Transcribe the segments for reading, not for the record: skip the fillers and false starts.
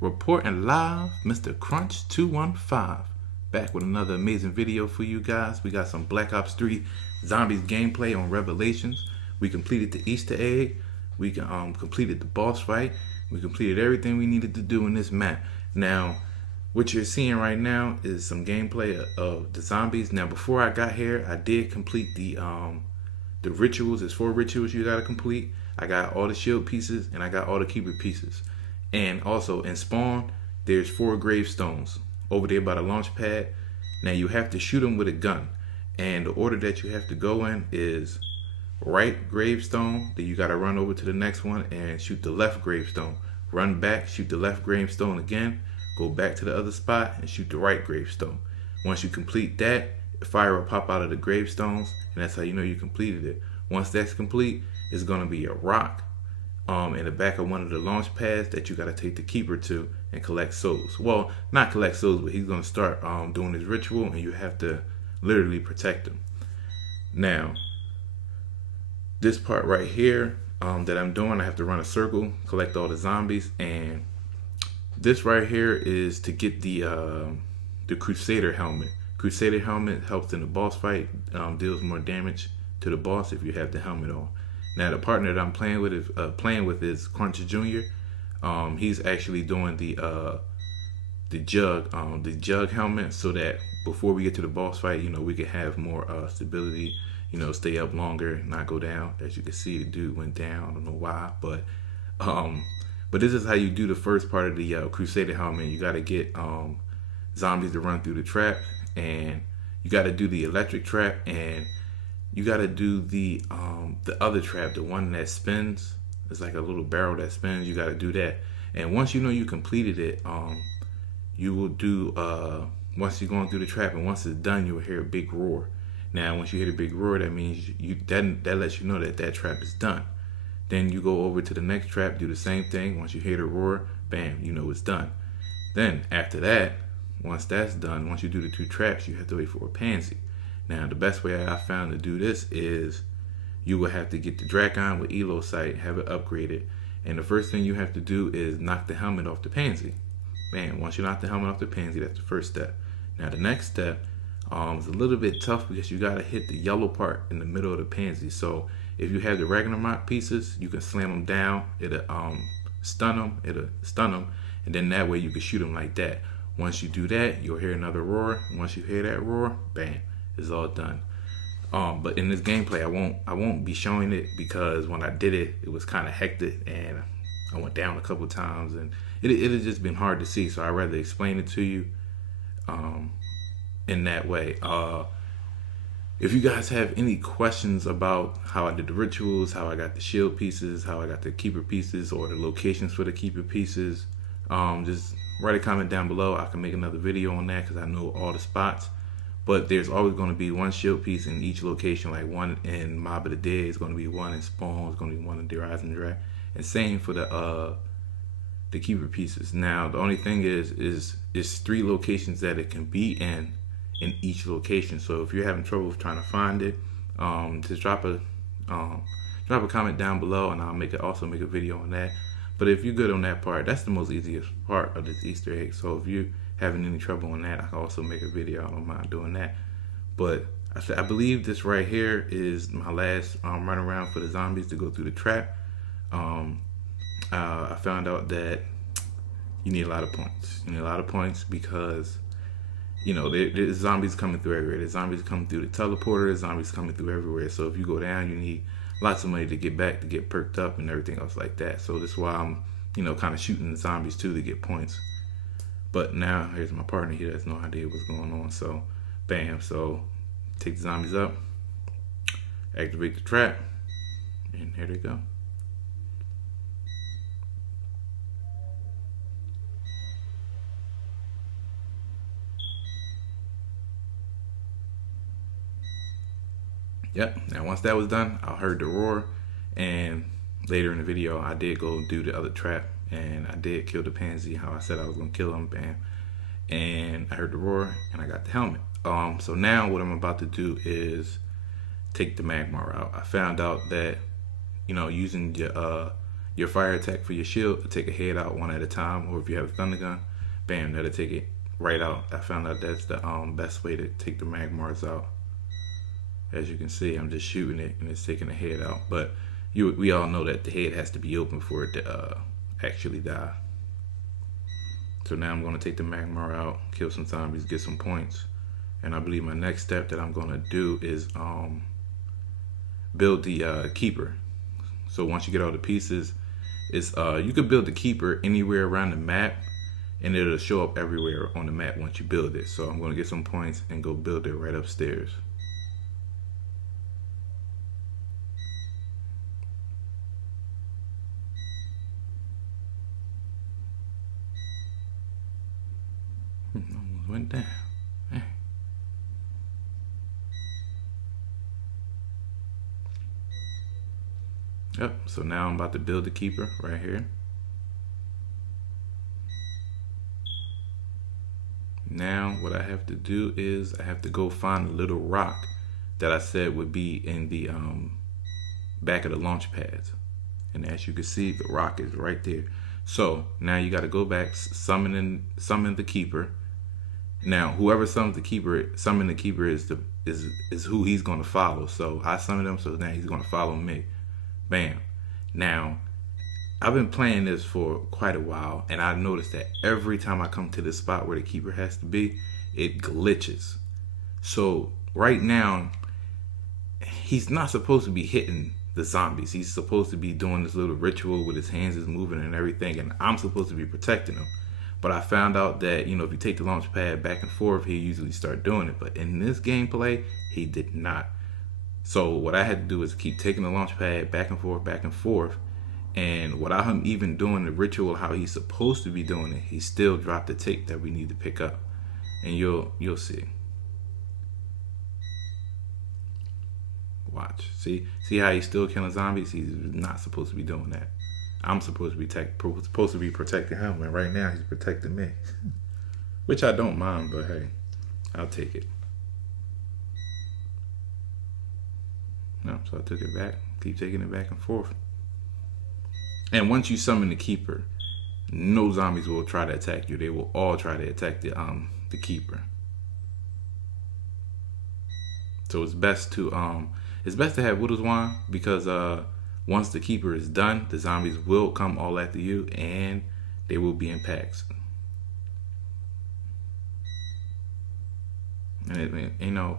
Reporting live, Mr. Crunch 215, back with another amazing video for you guys. We got some Black Ops 3 Zombies gameplay on Revelations. We completed the Easter egg. We completed the boss fight. We completed everything we needed to do in this map. Now, what you're seeing right now is some gameplay of the zombies. Now, before I got here, I did complete the rituals. There's 4 rituals you gotta complete. I got all the shield pieces and I got all the keeper pieces. And also in spawn, there's 4 gravestones over there by the launch pad. Now you have to shoot them with a gun. And the order that you have to go in is right gravestone, then you gotta run over to the next one and shoot the left gravestone. Run back, shoot the left gravestone again, go back to the other spot and shoot the right gravestone. Once you complete that, fire will pop out of the gravestones, and that's how you know you completed it. Once that's complete, it's gonna be a rock in the back of one of the launch pads that you got to take the keeper to and collect souls. Well, not collect souls, but he's going to start doing his ritual, and you have to literally protect him. Now, this part right here that I'm doing, I have to run a circle, collect all the zombies, and this right here is to get the Crusader Helmet. Crusader Helmet helps in the boss fight, deals more damage to the boss if you have the helmet on. Now the partner that I'm playing with is Crunch Jr. He's actually doing the jugg helmet, so that before we get to the boss fight, you know, we can have more stability. You know, stay up longer, not go down. As you can see, the dude went down. I don't know why, but this is how you do the first part of the Crusader helmet. You got to get zombies to run through the trap, and you got to do the electric trap, and you got to do the other trap, the one that spins. It's like a little barrel that spins. You got to do that. And once you know you completed it, you will do, once you're going through the trap and once it's done, you will hear a big roar. Now, once you hear the big roar, that means that lets you know that trap is done. Then you go over to the next trap, do the same thing. Once you hear the roar, bam, you know it's done. Then after that, once that's done, once you do the 2 traps, you have to wait for a pansy. Now, the best way I found to do this is you will have to get the Dragon with Elo sight, have it upgraded, and the first thing you have to do is knock the helmet off the pansy. Man, once you knock the helmet off the pansy, that's the first step. Now, the next step is a little bit tough because you got to hit the yellow part in the middle of the pansy. So if you have the Ragnarok pieces, you can slam them down. It'll stun them, and then that way you can shoot them like that. Once you do that, you'll hear another roar. Once you hear that roar, bam, it's all done. But in this gameplay, I won't be showing it because when I did it, it was kind of hectic and I went down a couple times, and it has just been hard to see. So I'd rather explain it to you in that way. If you guys have any questions about how I did the rituals, how I got the shield pieces, how I got the keeper pieces, or the locations for the keeper pieces, just write a comment down below. I can make another video on that because I know all the spots. But there's always going to be 1 shield piece in each location. Like 1 in Mob of the Dead, it's going to be 1 in Spawn, it's going to be 1 in the Rising Dragon, and same for the keeper pieces. Now the only thing is 3 locations that it can be in each location. So if you're having trouble trying to find it, just drop a comment down below, and I'll also make a video on that. But if you're good on that part, that's the most easiest part of this Easter egg. So if you having any trouble on that, I can also make a video. I don't mind doing that. But I believe this right here is my last run around for the zombies to go through the trap. I found out that you need a lot of points. You need a lot of points because, you know, there's zombies coming through everywhere. There's zombies coming through the teleporter. There's zombies coming through everywhere. So if you go down, you need lots of money to get back, to get perked up and everything else like that. So that's why I'm, you know, kind of shooting the zombies too to get points. But now here's my partner. He has no idea what's going on. So bam. So take the zombies up, activate the trap, and here they go. Yep. Now once that was done, I heard the roar, and later in the video I did go do the other trap, and I did kill the pansy how I said I was gonna kill him. Bam. And I heard the roar and I got the helmet. So now what I'm about to do is take the magma route. I found out that, you know, using your your fire attack for your shield to take a head out one at a time, or if you have a thunder gun, bam, that'll take it right out. I found out that's the best way to take the Magmars out. As you can see, I'm just shooting it and it's taking the head out. But we all know that the head has to be open for it to actually die. So now I'm going to take the Magmar out, kill some zombies, get some points. And I believe my next step that I'm going to do is build the keeper. So once you get all the pieces, it's you can build the keeper anywhere around the map, and it'll show up everywhere on the map once you build it. So I'm going to get some points and go build it right upstairs. Almost went down. Yep, so now I'm about to build the keeper right here. Now what I have to do is I have to go find the little rock that I said would be in the back of the launch pads. And as you can see, the rock is right there. So now you got to go back, summon the keeper. Now whoever summons the keeper is who he's going to follow. So I summoned him, so now he's going to follow me. Bam. Now, I've been playing this for quite a while, and I noticed that every time I come to the spot where the keeper has to be, it glitches. So right now, he's not supposed to be hitting the zombies. He's supposed to be doing this little ritual with his hands is moving and everything, and I'm supposed to be protecting him. But I found out that, you know, if you take the launch pad back and forth, he usually start doing it. But in this gameplay, he did not. So what I had to do is keep taking the launch pad back and forth. And without him even doing the ritual how he's supposed to be doing it, he still dropped the tape that we need to pick up. And you'll see. Watch. See how he's still killing zombies? He's not supposed to be doing that. I'm supposed to be protecting him, and right now he's protecting me. Which I don't mind, but hey, I'll take it. No, so I took it back. Keep taking it back and forth. And once you summon the keeper, no zombies will try to attack you. They will all try to attack the keeper. So it's best to have Widow's Wand, because once the keeper is done, the zombies will come all after you, and they will be in packs. And you know,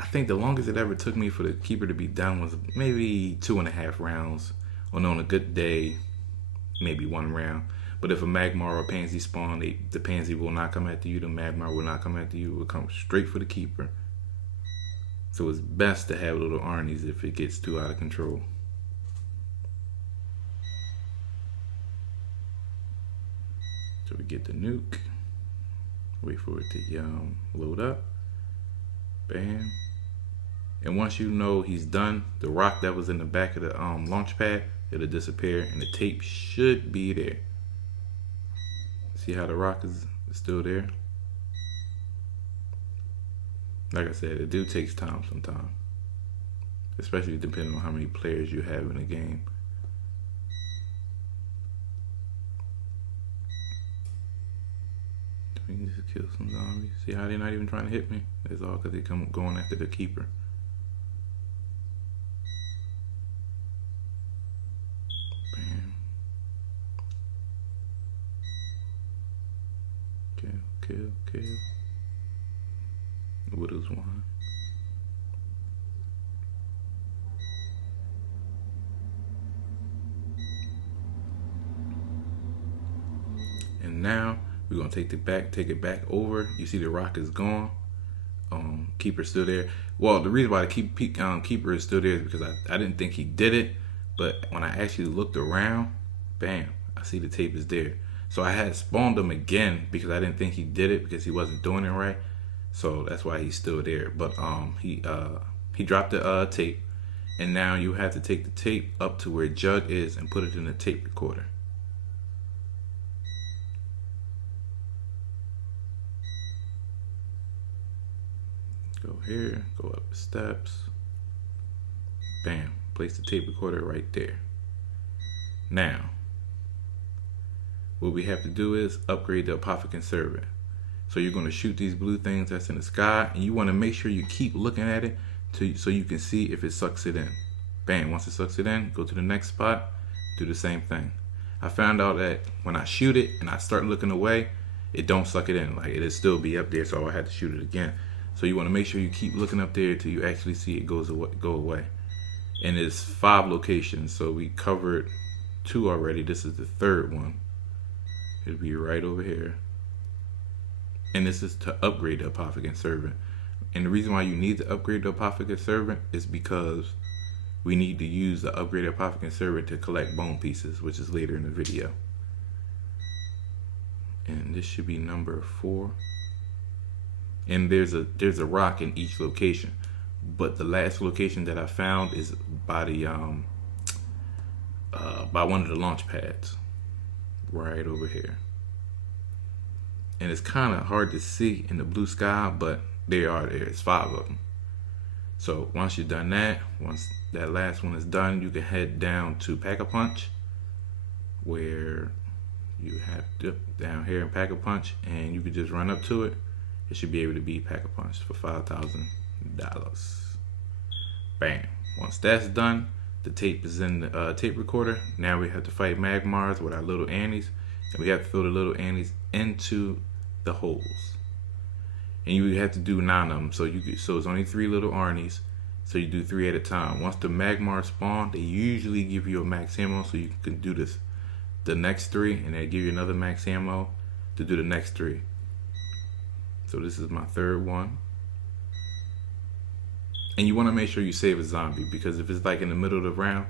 I think the longest it ever took me for the keeper to be done was maybe 2.5 rounds. Or on a good day, maybe 1 round. But if a Magmar or a Pansy spawn, the Pansy will not come after you. The Magmar will not come after you. It will come straight for the keeper. So it's best to have little Arnies if it gets too out of control. So we get the nuke. Wait for it to load up. Bam. And once you know he's done, the rock that was in the back of the launch pad, it'll disappear, and the tape should be there. See how the rock is still there? Like I said, it do takes time sometimes, especially depending on how many players you have in a game. We can just kill some zombies. See how they're not even trying to hit me? It's all because they come going after the keeper. Bam. Kill. Widow's Wand. And now we're gonna take it back over. You see the rock is gone. Keeper's still there. Well, the reason why the keeper is still there is because I didn't think he did it, but when I actually looked around, bam, I see the tape is there. So I had spawned him again because I didn't think he did it, because he wasn't doing it right. So that's why he's still there. But he dropped the tape, and now you have to take the tape up to where Jug is and put it in the tape recorder. Go here, go up the steps. Bam, place the tape recorder right there. Now, what we have to do is upgrade the apothicon servant. So you're going to shoot these blue things that's in the sky, and you want to make sure you keep looking at it so you can see if it sucks it in. Bam, once it sucks it in, go to the next spot, do the same thing. I found out that when I shoot it and I start looking away, it don't suck it in. Like, it'll still be up there, so I had to shoot it again. So you want to make sure you keep looking up there till you actually see it go away. And it's 5 locations, so we covered 2 already. This is the 3rd one. It'll be right over here. And this is to upgrade the apothicon servant. And the reason why you need to upgrade the apothicon servant is because we need to use the upgraded apothicon servant to collect bone pieces, which is later in the video. And this should be number 4. And there's a rock in each location, but the last location that I found is by the by one of the launch pads, right over here. And it's kind of hard to see in the blue sky, but they are there. It's 5 of them. So once you've done that, once that last one is done, you can head down to Pack-a-Punch, where you have to down here in Pack-a-Punch, and you can just run up to it. It should be able to be Pack-a-Punch for $5,000. Bam. Once that's done, the tape is in the tape recorder. Now we have to fight Magmars with our little Annies, and we have to throw the little Annies into the holes. And you have to do 9 of them. So it's only 3 little Arnies. So you do 3 at a time. Once the Magmars spawn, they usually give you a max ammo, so you can do the next 3, and they give you another max ammo to do the next 3. So this is my 3rd one. And you want to make sure you save a zombie, because if it's like in the middle of the round,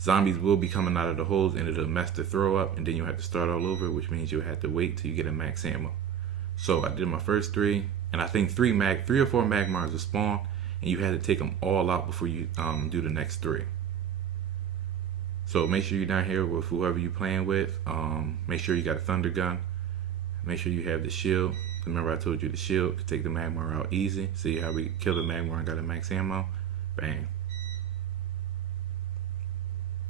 zombies will be coming out of the holes and it'll mess the throw up, and then you'll have to start all over, which means you'll have to wait till you get a max ammo. So I did my first 3, and I think 3 or 4 Magmars will spawn, and you had to take them all out before you do the next 3. So make sure you're down here with whoever you're playing with. Make sure you got a thunder gun. Make sure you have the shield. Remember I told you the shield could take the Magmar out easy. See how we killed the Magmar and got a max ammo? Bang.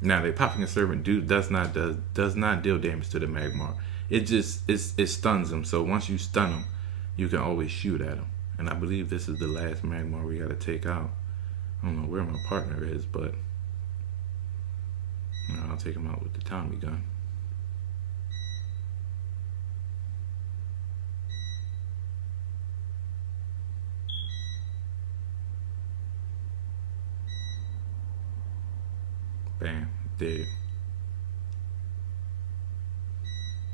Now the apothicon servant does not deal damage to the Magmar. It stuns them. So once you stun them, you can always shoot at them. And I believe this is the last Magmar we got to take out. I don't know where my partner is, but I'll take him out with the Tommy gun. Bam, dead.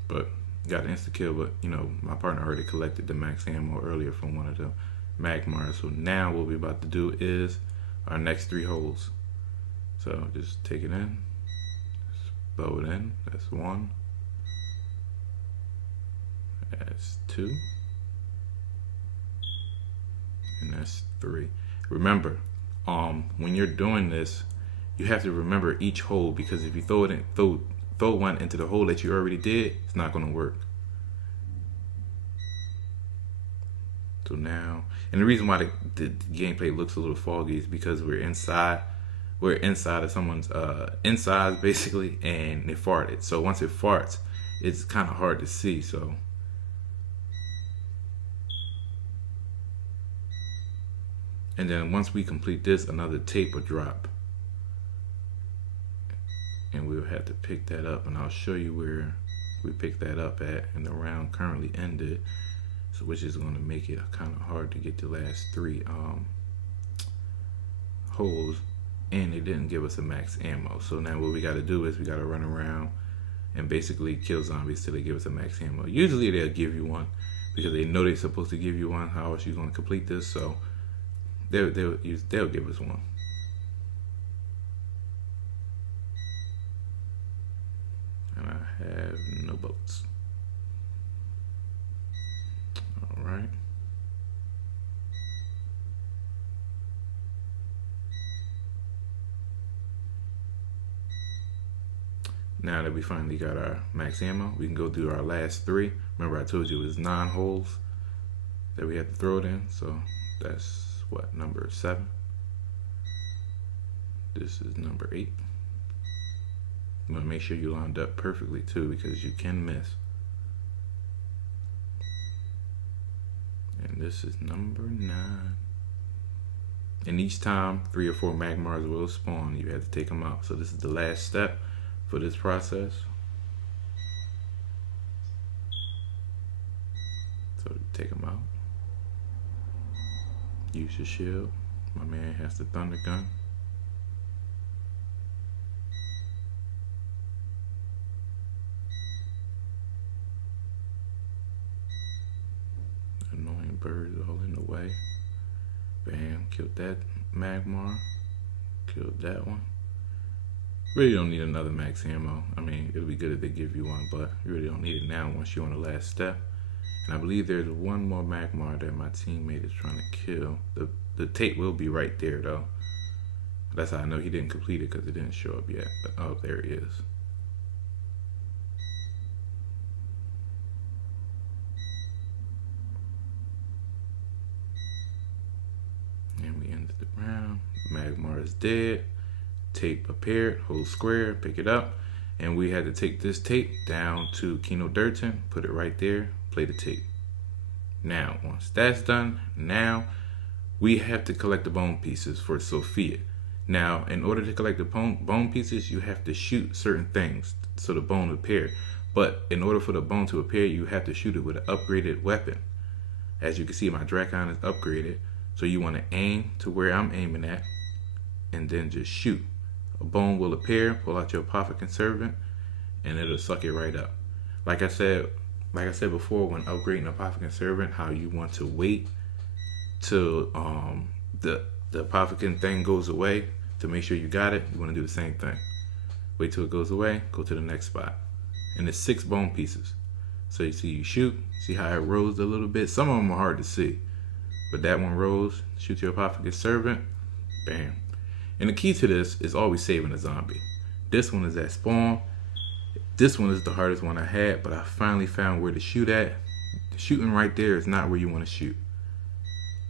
But got an insta kill, but my partner already collected the max ammo earlier from one of the Magmars. So now what we're about to do is our next 3 holes. So just take it in, bow it in. That's 1. That's 2. And that's 3. Remember, when you're doing this, you have to remember each hole, because if you throw one into the hole that you already did, it's not going to work. So now, and the reason why the gameplay looks a little foggy is because we're inside of someone's insides basically, and it farted. So once it farts, it's kind of hard to see. So and then once we complete this, another tape will drop, and we'll have to pick that up, and I'll show you where we picked that up at. And the round currently ended, so which is going to make it kind of hard to get the last 3 holes, and it didn't give us a max ammo. So now what we got to do is we got to run around and basically kill zombies till they give us a max ammo. Usually they'll give you one because they know they're supposed to give you one. How else you going to complete this? So they'll give us one. And I have no boats. All right. Now that we finally got our max ammo, we can go do our last 3. Remember I told you it was 9 holes that we had to throw it in. So that's what, number 7. This is number 8. You want to make sure you lined up perfectly too, because you can miss. And this is number 9. And each time 3 or 4 Magmars will spawn, you have to take them out. So this is the last step for this process. So take them out. Use your shield. My man has the thunder gun. Annoying birds all in the way. Bam, killed that Magmar. Killed that one. Really don't need another max ammo. I mean, it'll be good if they give you one, but you really don't need it now once you're on the last step. And I believe there's one more Magmar that my teammate is trying to kill. The tape will be right there though. That's how I know he didn't complete it, because it didn't show up yet. But oh, there he is. And we ended the round. Magmar is dead. Tape appeared. Hold square. Pick it up. And we had to take this tape down to Kino Durton. Put it right there. Play the tape. Now, once that's done, now we have to collect the bone pieces for Sophia. Now, in order to collect the bone pieces, you have to shoot certain things so the bone will appear. But in order for the bone to appear, you have to shoot it with an upgraded weapon. As you can see, my Drakon is upgraded. So you want to aim to where I'm aiming at, and then just shoot. A bone will appear. Pull out your Popkin servant, and it'll suck it right up. Like I said before, when upgrading a Popkin servant, how you want to wait till the Popkin thing goes away to make sure you got it. You want to do the same thing. Wait till it goes away. Go to the next spot, and it's 6 bone pieces. So you see, you shoot. See how it rose a little bit. Some of them are hard to see, but that one rose. Shoot your Popkin servant. Bam. And the key to this is always saving a zombie. This one is at spawn. This one is the hardest one I had, but I finally found where to shoot at. Shooting right there is not where you want to shoot,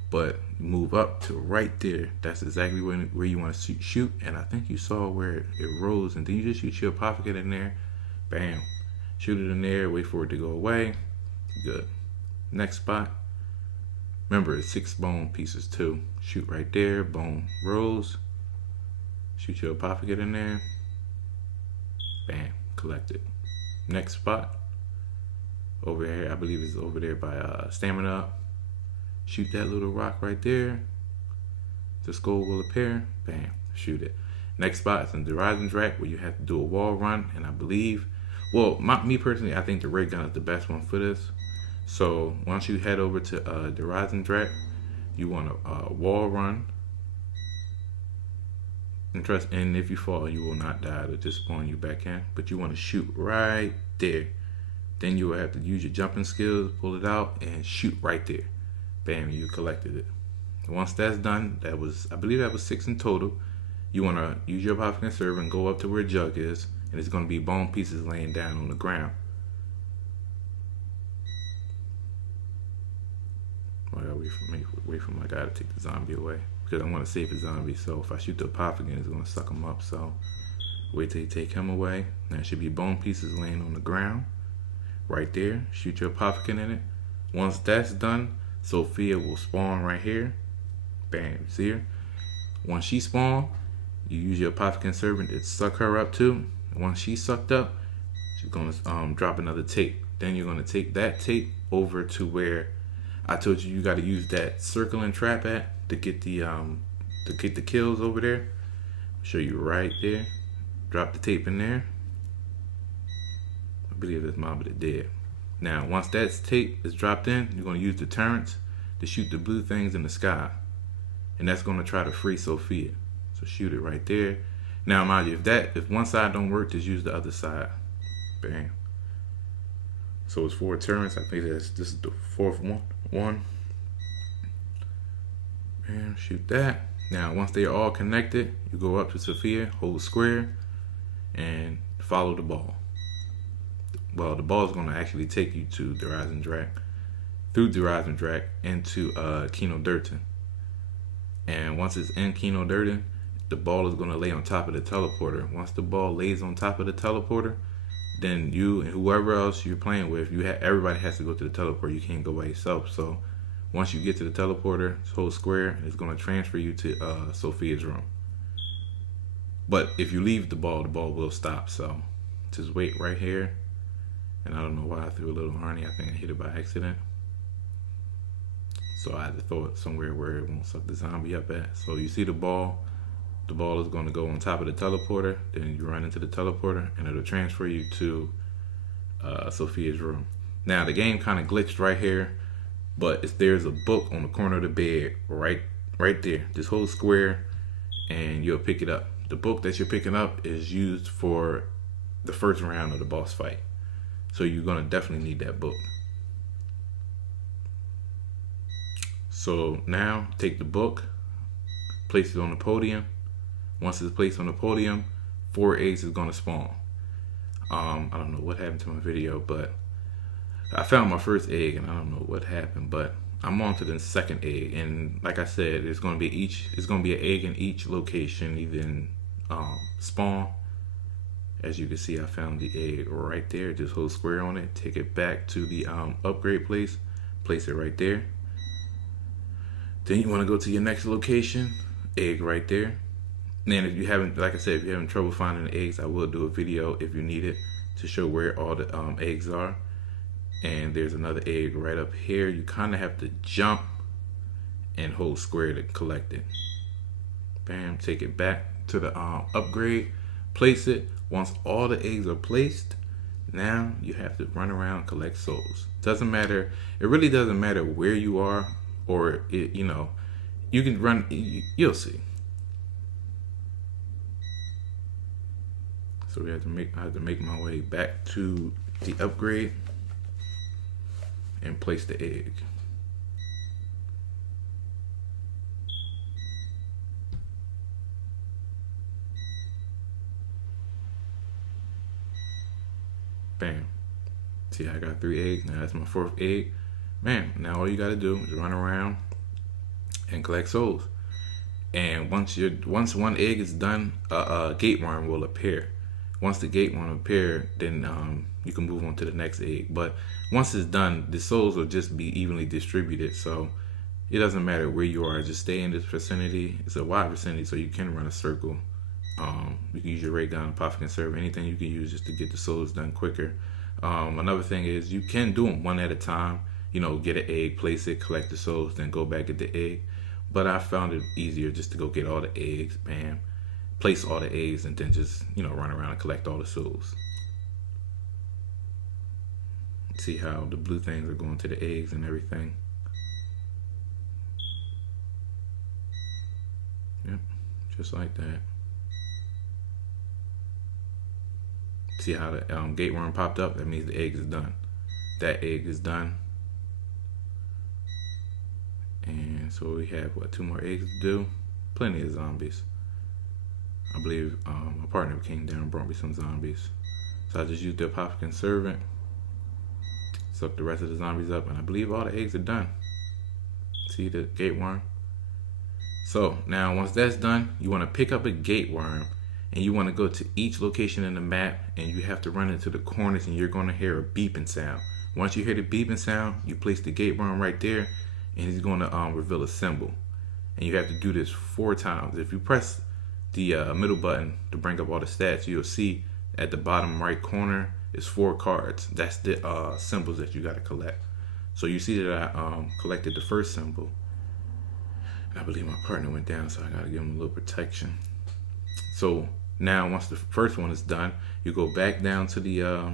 but move up to right there. That's exactly where you want to shoot. And I think you saw where it rose, and then you just shoot your Popkin in there. Bam. Shoot it in there. Wait for it to go away. Good. Next spot. Remember, it's 6 bone pieces too. Shoot right there. Bone rose. Shoot your Popkin in there. Bam. Collect it. Next spot. Over here, I believe it's over there by stamina up. Shoot that little rock right there. The skull will appear. Bam. Shoot it. Next spot is in the Rising Drac, where you have to do a wall run. And I believe, well, me personally, I think the ray gun is the best one for this. So once you head over to the Rising Drac, you want a wall run. And if you fall, you will not die. It'll just spawn you back in. But you want to shoot right there. Then you will have to use your jumping skills, pull it out, and shoot right there. Bam, you collected it. Once that's done, I believe that was 6 in total. You want to use your Popkin server and go up to where Jug is, and it's going to be bone pieces laying down on the ground. I gotta wait for my guy to take the zombie away, because I want to save the zombie. So if I shoot the Popkin, it's going to suck him up. So wait till you take him away. There should be bone pieces laying on the ground right there. Shoot your Popkin in it. Once that's done, Sophia will spawn right here. Bam, see her? Once she spawn, you use your Popkin servant to suck her up too. And once she's sucked up, she's gonna drop another tape. Then you're gonna take that tape over to where I told you got to use that circle and trap at to get the kills over there. I'll show you right there. Drop the tape in there. I believe this mob is dead. Now, once that tape is dropped in, you're going to use the turrets to shoot the blue things in the sky. And that's going to try to free Sophia. So shoot it right there. Now, mind you, if one side don't work, just use the other side. Bam. So it's 4 turrets. I think this is the 4th one. Bam, shoot that. Now, once they are all connected, you go up to Sophia, hold square, and follow the ball. Well, the ball is going to actually take you to the Rising Drac, through the Rising Drac into Kino Durton. And once it's in Kino Durton, the ball is going to lay on top of the teleporter. Once the ball lays on top of the teleporter, then you and whoever else you're playing with, everybody has to go to the teleporter. You can't go by yourself. So once you get to the teleporter, hold square, it's going to transfer you to Sophia's room. But if you leave the ball will stop. So just wait right here. And I don't know why I threw a little Arnie. I think I hit it by accident. So I had to throw it somewhere where it won't suck the zombie up at. So you see the ball is going to go on top of the teleporter. Then you run into the teleporter and it'll transfer you to Sophia's room. Now the game kind of glitched right here, but there's a book on the corner of the bed right there. Just hold square and you'll pick it up. The book that you're picking up is used for the first round of the boss fight. So you're going to definitely need that book. So now take the book, place it on the podium. Once it's placed on the podium, 4 eggs is going to spawn. I don't know what happened to my video, but I found my first egg and I don't know what happened, but I'm on to the second egg. And like I said, it's going to be an egg in each location, even spawn. As you can see, I found the egg right there. Just hold square on it, take it back to the upgrade place it right there. Then you want to go to your next location, egg right there. And if you haven't, like I said, if you're having trouble finding the eggs, I will do a video if you need it to show where all the eggs are. And there's another egg right up here. You kind of have to jump and hold square to collect it. Bam, take it back to the upgrade, place it. Once all the eggs are placed, now you have to run around and collect souls. Doesn't matter. It really doesn't matter where you are, or you can run. You'll see. So I had to make my way back to the upgrade and place the egg. Bam. See, I got 3 eggs. Now that's my 4th egg. Man, now all you gotta do is run around and collect souls. And once one egg is done, a gate worm will appear. Once the gate worm appear, then you can move on to the next egg. But once it's done, the souls will just be evenly distributed. So it doesn't matter where you are. Just stay in this vicinity. It's a wide vicinity, so you can run a circle. You can use your ray gun, Popkin serve, anything you can use just to get the souls done quicker. Another thing is you can do them one at a time. Get an egg, place it, collect the souls, then go back at the egg. But I found it easier just to go get all the eggs, bam, place all the eggs, and then just run around and collect all the souls. See how the blue things are going to the eggs and everything. Yep, just like that. See how the gate worm popped up? That means the egg is done. That egg is done. And so we have, 2 more eggs to do? Plenty of zombies. I believe my partner came down and brought me some zombies. So I just used the Popkin servant, suck the rest of the zombies up, and I believe all the eggs are done. See the gate worm? So now once that's done, you want to pick up a gate worm and you want to go to each location in the map, and you have to run into the corners, and you're going to hear a beeping sound. Once you hear the beeping sound, you place the gate worm right there, and he's going to reveal a symbol. And you have to do this 4 times. If you press the middle button to bring up all the stats, you'll see at the bottom right corner is 4 cards. That's the symbols that you got to collect. So you see that I collected the first symbol. And I believe my partner went down, so I got to give him a little protection. So now once the first one is done, you go back down to the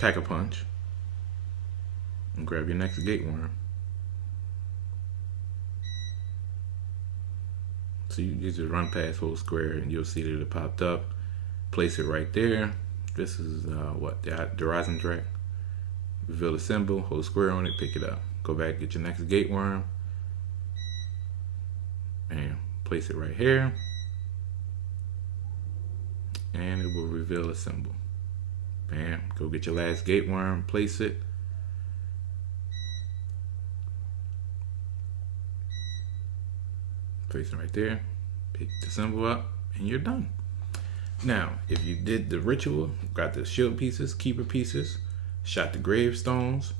Pack-a-Punch and grab your next gate worm. So you just run past whole square and you'll see that it popped up. Place it right there. This is the Horizon Track. Reveal the symbol, hold square on it, pick it up. Go back, get your next gate worm, and place it right here. And it will reveal a symbol. Bam, go get your last gate worm, place it. Place it right there. Pick the symbol up, and you're done. Now, if you did the ritual, got the shield pieces, keeper pieces, shot the gravestones,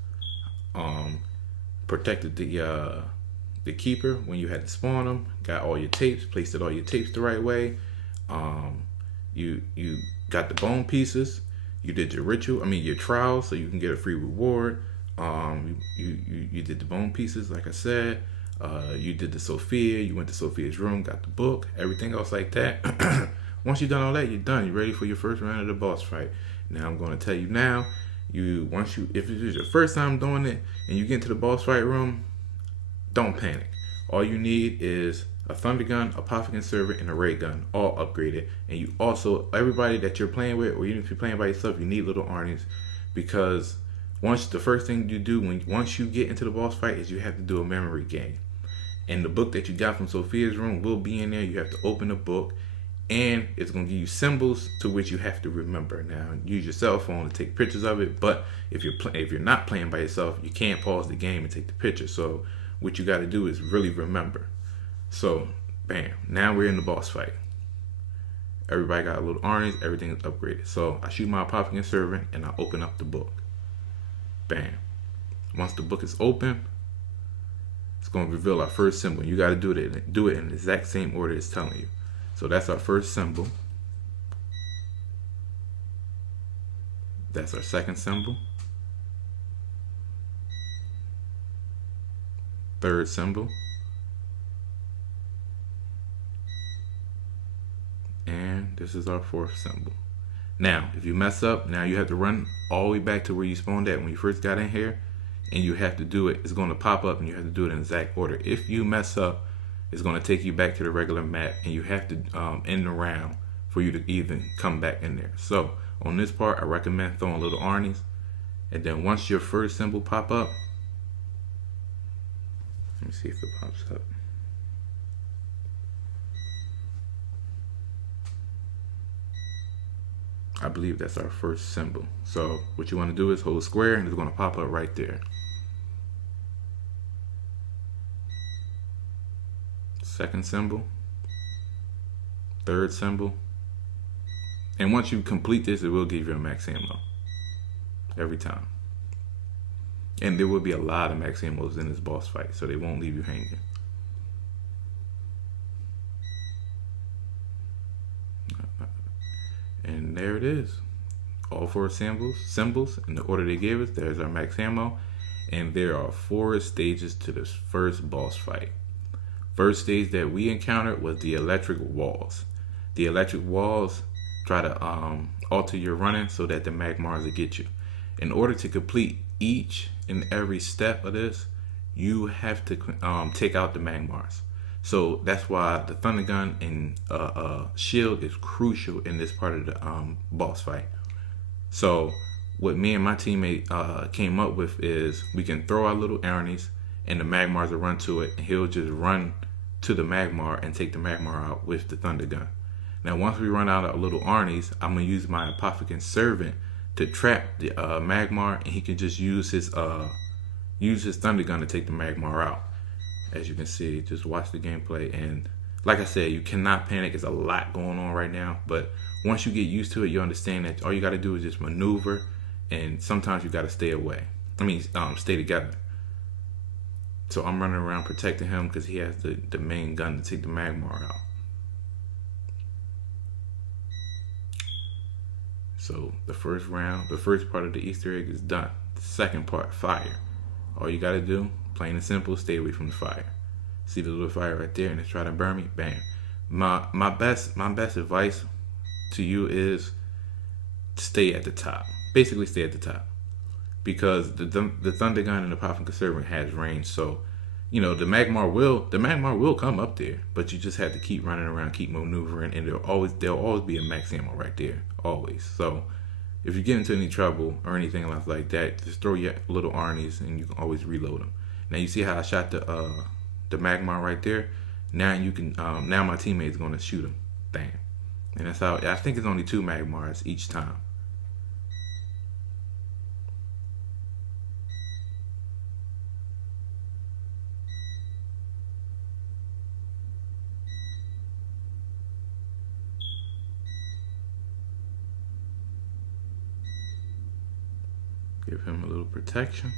protected the keeper when you had to spawn them, got all your tapes, placed all your tapes the right way. You got the bone pieces. You did your ritual. I mean your trial, so you can get a free reward. You did the bone pieces, like I said. You did the Sophia. You went to Sophia's room, got the book, everything else like that. Once you've done all that, you're done. You're ready for your first round of the boss fight. Now I'm going to tell you now. If it is your first time doing it and you get into the boss fight room, don't panic. All you need is a thunder gun, a Popkin servant, and a ray gun, all upgraded. And you also, everybody that you're playing with, or even if you're playing by yourself, you need little Arnies, because the first thing you do once you get into the boss fight is you have to do a memory game. And the book that you got from Sophia's room will be in there. You have to open the book, and it's going to give you symbols to which you have to remember. Now, use your cell phone to take pictures of it, but if you're not playing by yourself, you can't pause the game and take the picture. So what you got to do is really remember. So, bam, now we're in the boss fight. Everybody got little Arnies, everything is upgraded. So I shoot my Popkin servant and I open up the book. Bam. Once the book is open, it's going to reveal our first symbol. You got to do it in the exact same order it's telling you. So that's our first symbol. That's our second symbol. Third symbol. And this is our fourth symbol. Now, if you mess up, now you have to run all the way back to where you spawned at when you first got in here, and you have to do it. It's going to pop up and you have to do it in exact order. If you mess up, it's going to take you back to the regular map, and you have to end the round for you to even come back in there. So on this part, I recommend throwing little Arnies, and then once your first symbol pop up, let me see if it pops up. I believe that's our first symbol. So what you want to do is hold square, and it's going to pop up right there. Second symbol, third symbol, and once you complete this, it will give you a max ammo every time. And there will be a lot of max ammos in this boss fight, so they won't leave you hanging. And there it is. All four symbols in the order they gave us. There's our max ammo. And there are 4 stages to this first boss fight. First stage that we encountered was the electric walls. The electric walls try to alter your running so that the Magmars will get you. In order to complete each and every step of this, you have to take out the Magmars. So that's why the thunder gun and shield is crucial in this part of the boss fight. So what me and my teammate came up with is we can throw our little Arnies, and the Magmars will run to it, and he'll just run to the Magmar and take the Magmar out with the thunder gun. Now once we run out of little Arnies, I'm going to use my apothicon servant to trap the Magmar, and he can just use his thunder gun to take the Magmar out. As you can see, just watch the gameplay, and like I said, you cannot panic. There's a lot going on right now, but once you get used to it, you understand that all you got to do is just maneuver, and sometimes you got to stay away. Stay together. So I'm running around protecting him because he has the main gun to take the Magmar out. So the first round, the first part of the Easter egg is done. The second part, fire. All you got to do, plain and simple, stay away from the fire. See the little fire right there, and it's trying to burn me? Bam. My best advice to you is stay at the top. Basically, stay at the top, because the thunder gun and the Popkin servant has range. So, the Magmar will come up there, but you just have to keep running around, keep maneuvering, and there'll always be a max ammo right there, always. So if you get into any trouble or anything like that, just throw your little Arnies, and you can always reload them. Now you see how I shot the Magmar right there. Now you can now my teammate's gonna shoot him. Bam. And that's how. I think it's only 2 Magmars each time. Give him a little protection.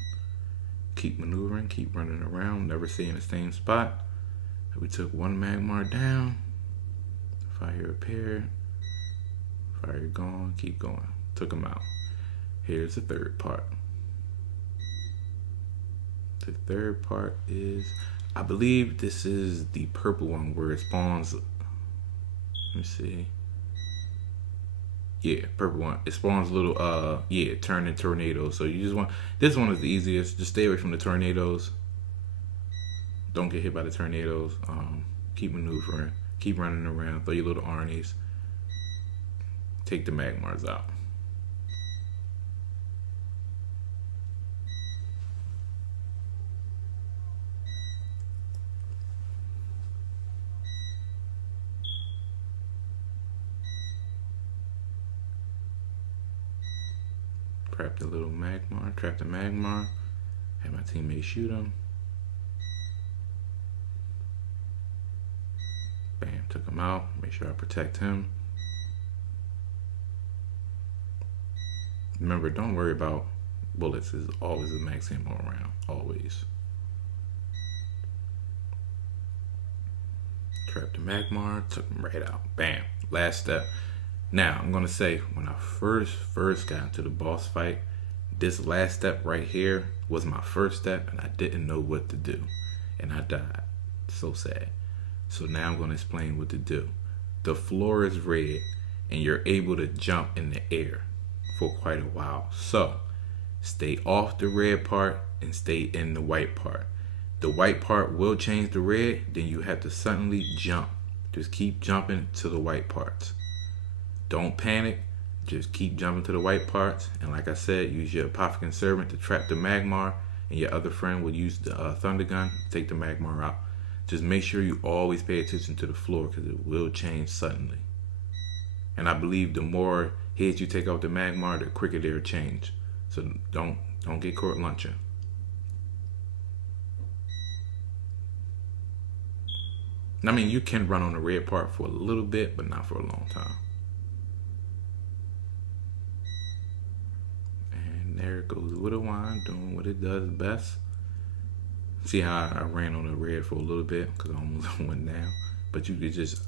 Keep maneuvering, keep running around, never stay in the same spot. We took one Magmar down. Fire repaired. Fire gone, keep going. Took him out. Here's the third part. The third part is, I believe this is the purple one where it spawns. Let me see. Yeah, purple one. It spawns little, turning tornadoes. So you just want, this one is the easiest. Just stay away from the tornadoes. Don't get hit by the tornadoes. Keep maneuvering. Keep running around. Throw your little Arnies. Take the Magmars out. Trap the little Magmar. Trap the Magmar. Have my teammates shoot him. Bam, took him out. Make sure I protect him. Remember, don't worry about bullets. Is always the max ammo around. Always. Trapped the Magmar. Took him right out. Bam. Last step. Now, I'm going to say, when I first got into the boss fight, this last step right here was my first step, and I didn't know what to do. And I died. So sad. So now I'm going to explain what to do. The floor is red, and you're able to jump in the air for quite a while. So, stay off the red part and stay in the white part. The white part will change the red, then you have to suddenly jump. Just keep jumping to the white parts. Don't panic, just keep jumping to the white parts. And like I said, use your Popkin servant to trap the Magmar, and your other friend will use the Thunder Gun to take the Magmar out. Just make sure you always pay attention to the floor because it will change suddenly. And I believe the more hits you take out the Magmar, the quicker they'll change. So don't get caught lunching. I mean, you can run on the red part for a little bit, but not for a long time. And there it goes with a wine, doing what it does best. See how I ran on the red for a little bit because I almost went down. But you could just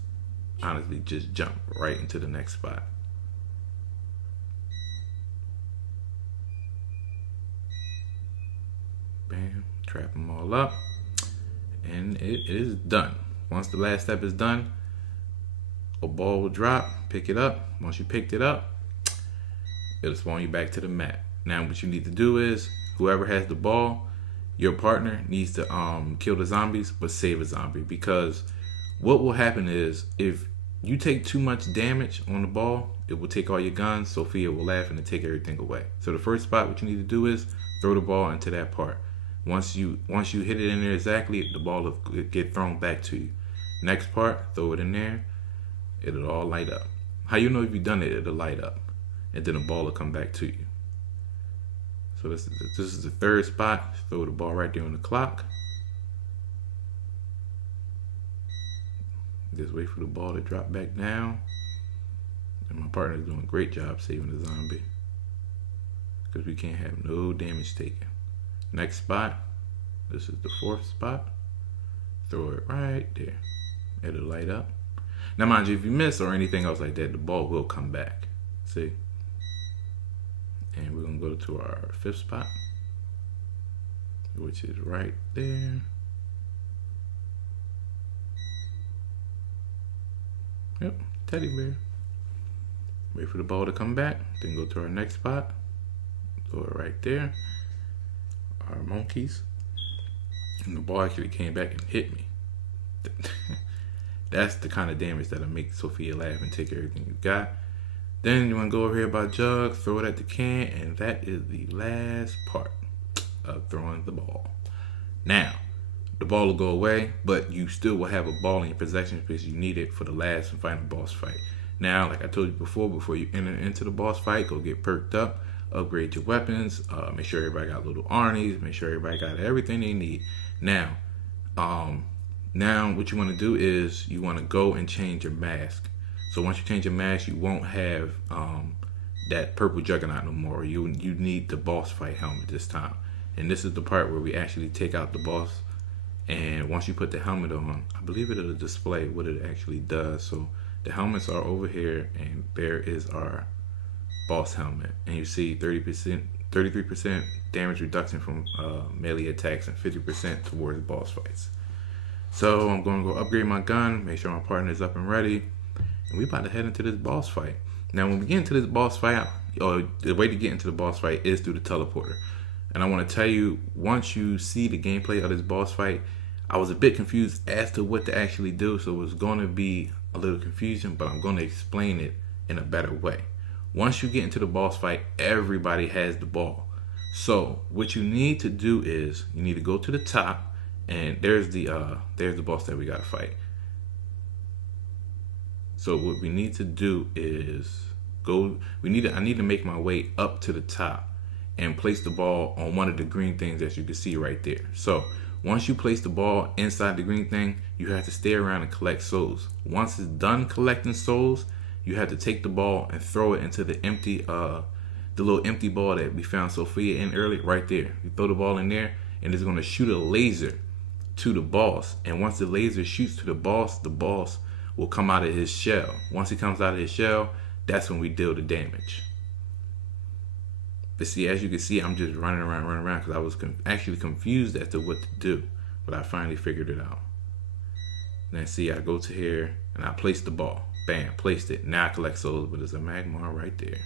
honestly just jump right into the next spot. Bam, trap them all up. And it is done. Once the last step is done, a ball will drop, pick it up. Once you picked it up, it'll spawn you back to the map. Now what you need to do is, whoever has the ball, your partner needs to kill the zombies, but save a zombie. Because what will happen is, if you take too much damage on the ball, it will take all your guns. Sophia will laugh and take everything away. So the first spot, what you need to do is throw the ball into that part. Once you hit it in there exactly, the ball will get thrown back to you. Next part, throw it in there. It'll all light up. How you know if you've done it? It'll light up, and then the ball will come back to you. So this is the third spot. Throw the ball right there on the clock. Just wait for the ball to drop back down. And my partner's doing a great job saving the zombie, because we can't have no damage taken. Next spot, this is the fourth spot. Throw it right there. It'll light up. Now mind you, if you miss or anything else like that, the ball will come back. See? And we're going to go to our fifth spot, which is right there. Yep, teddy bear. Wait for the ball to come back, then go to our next spot. Throw it right there. Our monkeys. And the ball actually came back and hit me. That's the kind of damage that'll make Sophia laugh and take everything you got. Then you want to go over here by jug, throw it at the can, and that is the last part of throwing the ball. Now, the ball will go away, but you still will have a ball in your possession because you need it for the last and final boss fight. Now, like I told you before you enter into the boss fight, go get perked up, upgrade your weapons, make sure everybody got little Arnies, make sure everybody got everything they need. Now what you want to do is you want to go and change your mask. So once you change your mask, you won't have that purple juggernaut no more. You need the boss fight helmet this time. And this is the part where we actually take out the boss. And once you put the helmet on, I believe it'll display what it actually does. So the helmets are over here, and there is our boss helmet. And you see 30%, 33% damage reduction from melee attacks and 50% towards boss fights. So I'm going to go upgrade my gun, make sure my partner is up and ready, and we about to head into this boss fight. Now when we get into this boss fight, the way to get into the boss fight is through the teleporter. And I want to tell you, once you see the gameplay of this boss fight, I was a bit confused as to what to actually do, so it's going to be a little confusion, but I'm going to explain it in a better way. Once you get into the boss fight, everybody has the ball. So what you need to do is you need to go to the top, and there's the boss that we got to fight. So what we need to do is I need to make my way up to the top and place the ball on one of the green things that you can see right there. So once you place the ball inside the green thing, you have to stay around and collect souls. Once it's done collecting souls, you have to take the ball and throw it into the little empty ball that we found Sophia in earlier, right there. You throw the ball in there, and it's going to shoot a laser to the boss. And once the laser shoots to the boss will come out of his shell. Once he comes out of his shell, that's when we deal the damage. But see, as you can see, I'm just running around because I was actually confused as to what to do. But I finally figured it out. Then see, I go to here and I place the ball. Bam, placed it. Now I collect souls, but there's a Magmar right there.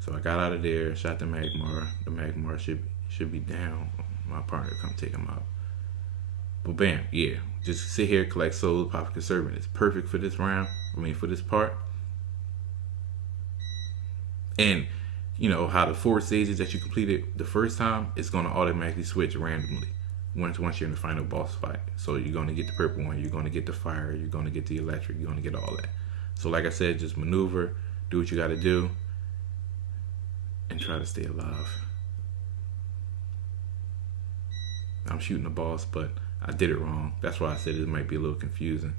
So I got out of there, shot the Magmar. The Magmar should be down. My partner come take him out. But bam, yeah. Just sit here, collect souls. Popkin Servant is perfect for this round. For this part. And you know how the 4 stages that you completed the first time, it's going to automatically switch randomly once you're in the final boss fight. So you're going to get the purple one, you're going to get the fire, you're going to get the electric, you're going to get all that. So like I said, just maneuver, do what you got to do, and try to stay alive. I'm shooting the boss, but I did it wrong. That's why I said it might be a little confusing.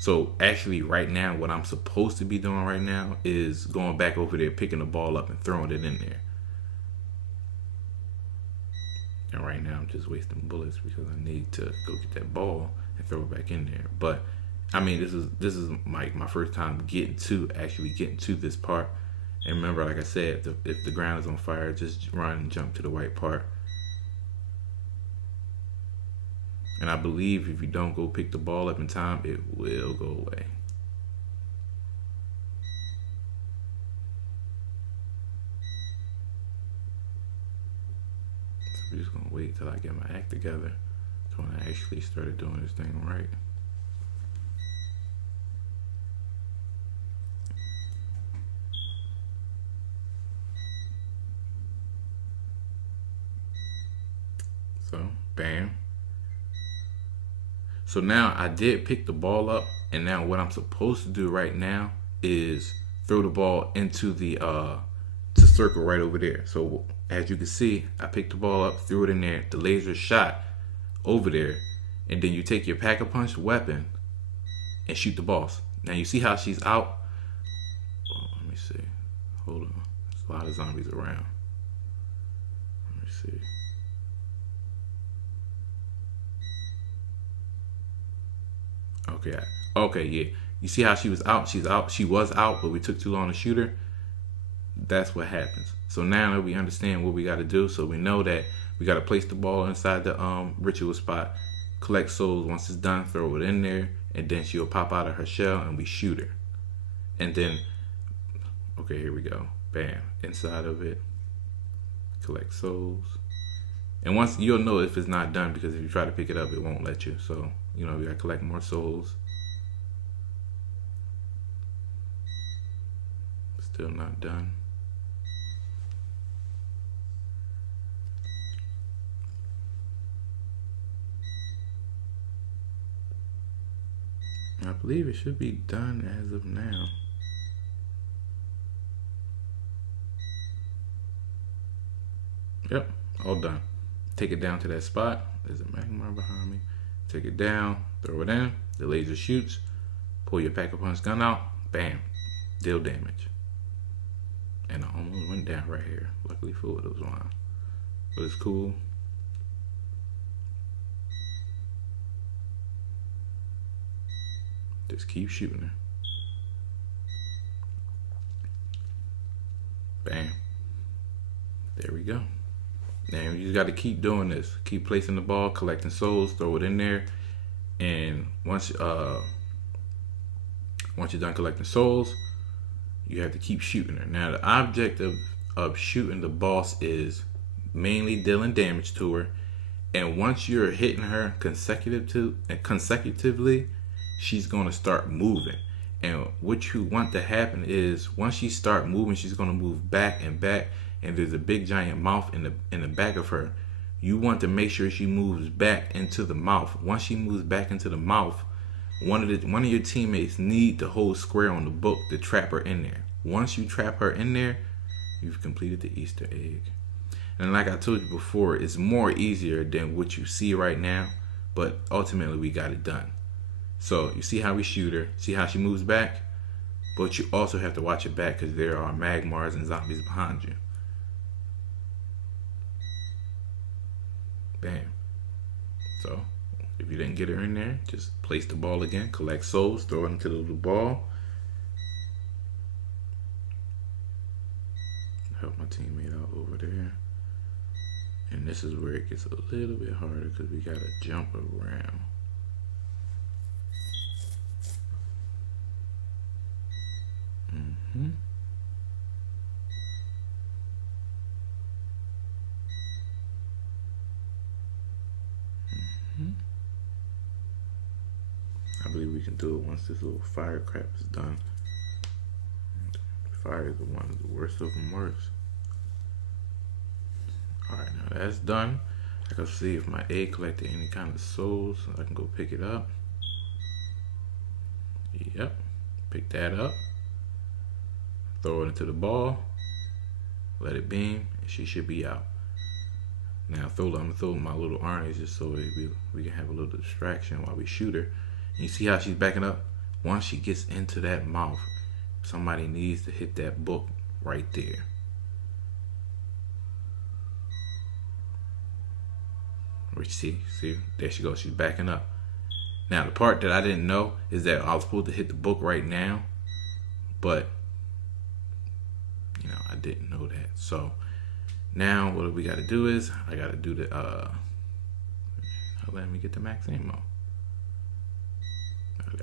So actually right now, what I'm supposed to be doing right now is going back over there, picking the ball up and throwing it in there. And right now I'm just wasting bullets because I need to go get that ball and throw it back in there. But I mean, this is my first time actually getting to this part. And remember, like I said, if the ground is on fire, just run and jump to the white part. And I believe if you don't go pick the ball up in time, it will go away. So we're just gonna wait till I get my act together. So when I actually started doing this thing right. So, bam. So now I did pick the ball up, and now what I'm supposed to do right now is throw the ball into the to circle right over there. So as you can see, I picked the ball up, threw it in there, the laser shot over there, and then you take your Pack-a-Punch weapon and shoot the boss. Now you see how she's out? Oh, let me see. Hold on. There's a lot of zombies around. Let me see. Okay, yeah. You see how she was out? She's out. She was out, but we took too long to shoot her. That's what happens. So now that we understand what we got to do, so we know that we got to place the ball inside the ritual spot, collect souls. Once it's done, throw it in there, and then she'll pop out of her shell, and we shoot her. And then, okay, here we go. Bam. Inside of it, collect souls. And once you'll know if it's not done, because if you try to pick it up, it won't let you. So, you know, we gotta collect more souls. Still not done. I believe it should be done as of now. Yep, all done. Take it down to that spot. There's a Magmar behind me. Take it down, throw it in. The laser shoots. Pull your Pack-a-Punch gun out. Bam. Deal damage. And I almost went down right here. Luckily for what it was on. But it's cool. Just keep shooting her. Bam. There we go. Now you just got to keep doing this. Keep placing the ball, collecting souls, throw it in there, and once you're done collecting souls, you have to keep shooting her. Now the object of shooting the boss is mainly dealing damage to her, and once you're hitting her consecutively, she's gonna start moving. And what you want to happen is once she start moving, she's gonna move back and back. And there's a big giant mouth in the back of her. You want to make sure she moves back into the mouth. Once she moves back into the mouth, one of your teammates need to hold square on the book to trap her in there. Once you trap her in there, you've completed the Easter egg. And like I told you before, it's more easier than what you see right now, but ultimately we got it done. So you see how we shoot her, see how she moves back, but you also have to watch it back because there are magmars and zombies behind you. Bam. So if you didn't get her in there, just place the ball again, collect souls, throw it into the little ball. Help my teammate out over there. And this is where it gets a little bit harder because we gotta jump around. I believe we can do it once this little fire crap is done. Fire is one of the worst of them worst. Alright, now that's done. I can see if my egg collected any kind of souls, so I can go pick it up. Yep, pick that up. Throw it into the ball. Let it beam, and she should be out. Now I'm gonna throw my little Arnie's just so we can have a little distraction while we shoot her. And you see how she's backing up? Once she gets into that mouth, somebody needs to hit that book right there. Where you see, there she goes, she's backing up. Now the part that I didn't know is that I was supposed to hit the book right now, but I didn't know that. So now what we got to do is I got to do the let me get the max ammo.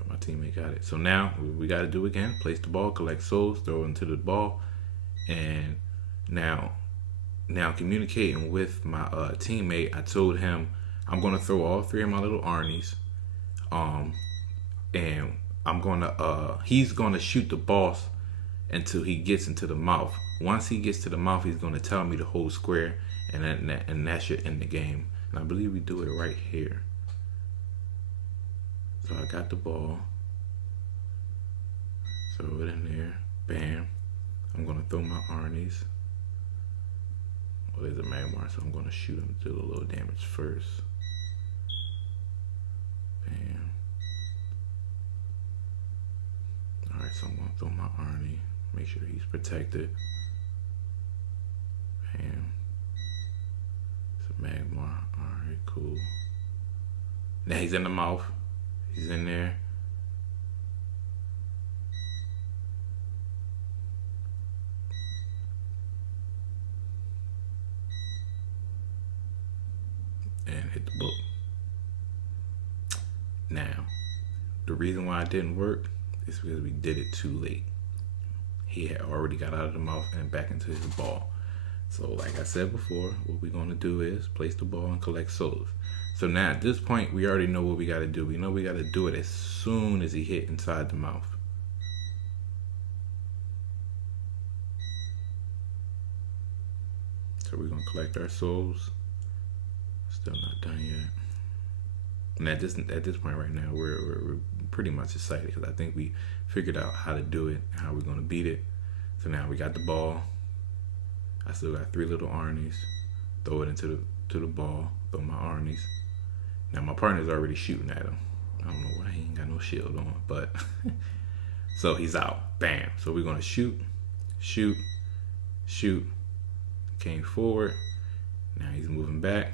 My teammate got it. So now we got to do again. Place the ball, collect souls, throw it into the ball, and now communicating with my teammate, I told him I'm gonna throw all three of my little Arnies, and I'm gonna he's gonna shoot the boss until he gets into the mouth. Once he gets to the mouth, he's gonna tell me to hold square, and that should end the game. And I believe we do it right here. So I got the ball, throw it in there, bam. I'm gonna throw my Arnies. Well, there's a magmar, so I'm gonna shoot him, do a little damage first. Bam. Alright, so I'm gonna throw my Arnie, make sure he's protected. Bam. It's a magmar, alright, cool. Now he's in the mouth. He's in there. And hit the book. Now, the reason why it didn't work is because we did it too late. He had already got out of the mouth and back into his ball. So like I said before, what we're going to do is place the ball and collect souls. So now at this point, we already know what we got to do. We know we got to do it as soon as he hit inside the mouth. So we're going to collect our souls. Still not done yet. And at this point right now, we're pretty much excited because I think we figured out how to do it and how we're going to beat it. So now we got the ball. I still got three little Arnies. Throw it into the ball. Throw my Arnies. Now my partner's already shooting at him. I don't know why he ain't got no shield on, but so he's out. Bam. So we're gonna shoot, shoot, came forward. Now he's moving back.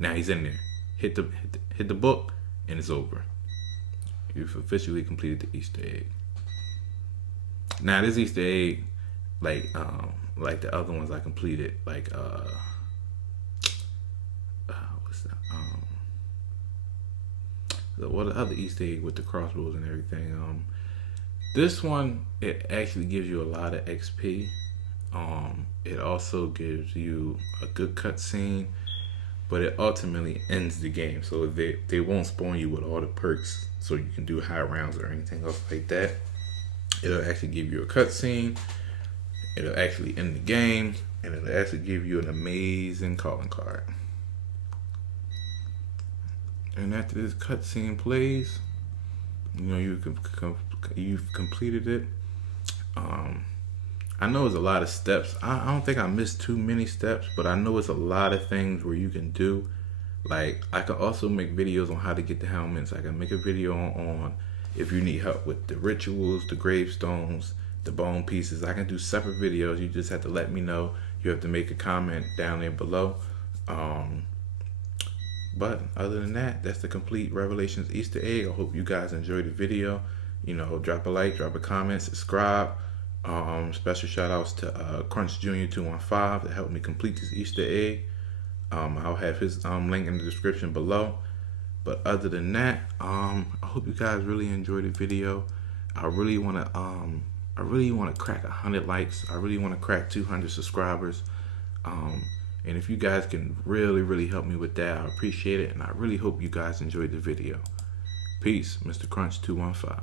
Now he's in there. Hit the book, and it's over. You've officially completed the Easter egg. Now this Easter egg, like the other ones I completed, like what's that? What the other Easter egg with the crossbows and everything. This one, it actually gives you a lot of XP. It also gives you a good cutscene, but it ultimately ends the game. So they won't spawn you with all the perks, so you can do high rounds or anything else like that. It'll actually give you a cutscene. It'll actually end the game, and it'll actually give you an amazing calling card. And after this cutscene plays, you know you've completed it. I know it's a lot of steps. I don't think I missed too many steps, but I know it's a lot of things where you can do. Like, I can also make videos on how to get the helmets. I can make a video on if you need help with the rituals, the gravestones, the bone pieces. I can do separate videos. You just have to let me know. You have to make a comment down there below. But other than that, that's the complete Revelations Easter egg. I hope you guys enjoyed the video. You know, drop a like, drop a comment, subscribe. Special shout outs to Crunch Jr. 215 that helped me complete this Easter egg. I'll have his link in the description below. But other than that, I hope you guys really enjoyed the video. I really want to crack 100 likes. I really want to crack 200 subscribers. And if you guys can really help me with that, I appreciate it. And I really hope you guys enjoyed the video. Peace, Mr. Crunch 215.